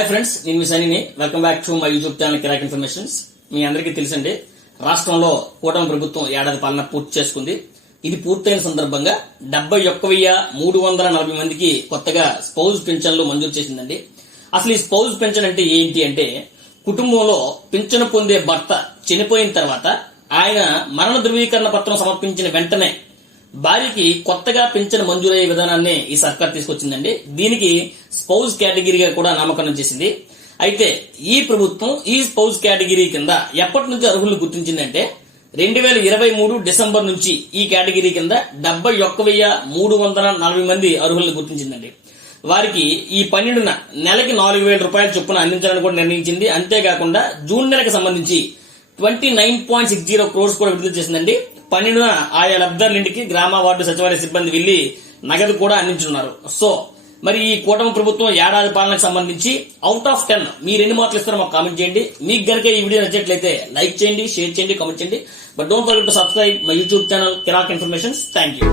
Hi friends, నేను మీ సనీని. Welcome back to my YouTube channel Kirrak informations. మీ అందరికీ తెలుసండి, రాష్ట్రంలో కూటమి ప్రభుత్వం ఏడాది పాలన పూర్తి చేసుకుంది. ఇది పూర్తయిన సందర్భంగా 71,340 మందికి కొత్తగా స్పౌజ్ పెన్షన్లు మంజూరు చేసిందండి. అసలు ఈ స్పౌజ్ పెన్షన్ అంటే ఏంటి అంటే, కుటుంబంలో పింఛను పొందే భర్త చనిపోయిన తర్వాత ఆయన మరణ ధృవీకరణ పత్రం సమర్పించిన వెంటనే భార్యకి కొత్తగా పింఛను మంజూరయ్యే విధానాన్ని ఈ సర్కార్ తీసుకొచ్చిందండి. దీనికి స్పౌజ్ కేటగిరీగా కూడా నామకరణం చేసింది. అయితే ఈ ప్రభుత్వం ఈ స్పౌజ్ కేటగిరీ కింద ఎప్పటి నుంచి అర్హులను గుర్తించిందంటే 2023 డిసెంబర్ నుంచి ఈ కేటగిరీ కింద 71,340 మంది అర్హులను గుర్తించిందండి. వారికి ఈ 12న నెలకి 4,000 రూపాయల చొప్పున అందించాలని కూడా నిర్ణయించింది. అంతేకాకుండా జూన్ నెలకు సంబంధించి 29.60 crores కూడా విడుదల చేసిందండి. 12న ఆయా లబ్ధిదారుల ఇంటికి గ్రామ వార్డు సచివాలయ సిబ్బంది వెళ్లి నగదు కూడా అందించనున్నారు. సో మరి ఈ కూటమి ప్రభుత్వం ఏడాది పాలనకు సంబంధించి అవుట్ ఆఫ్ 10 మీరు ఎన్ని మార్కులు ఇస్తారో మాకు కామెంట్ చేయండి. మీకు గనక ఈ వీడియో నచ్చినట్లయితే లైక్ చేయండి, షేర్ చేయండి, కామెంట్ చేయండి. But don't forget to subscribe my YouTube channel Kirrak informations. Thank you.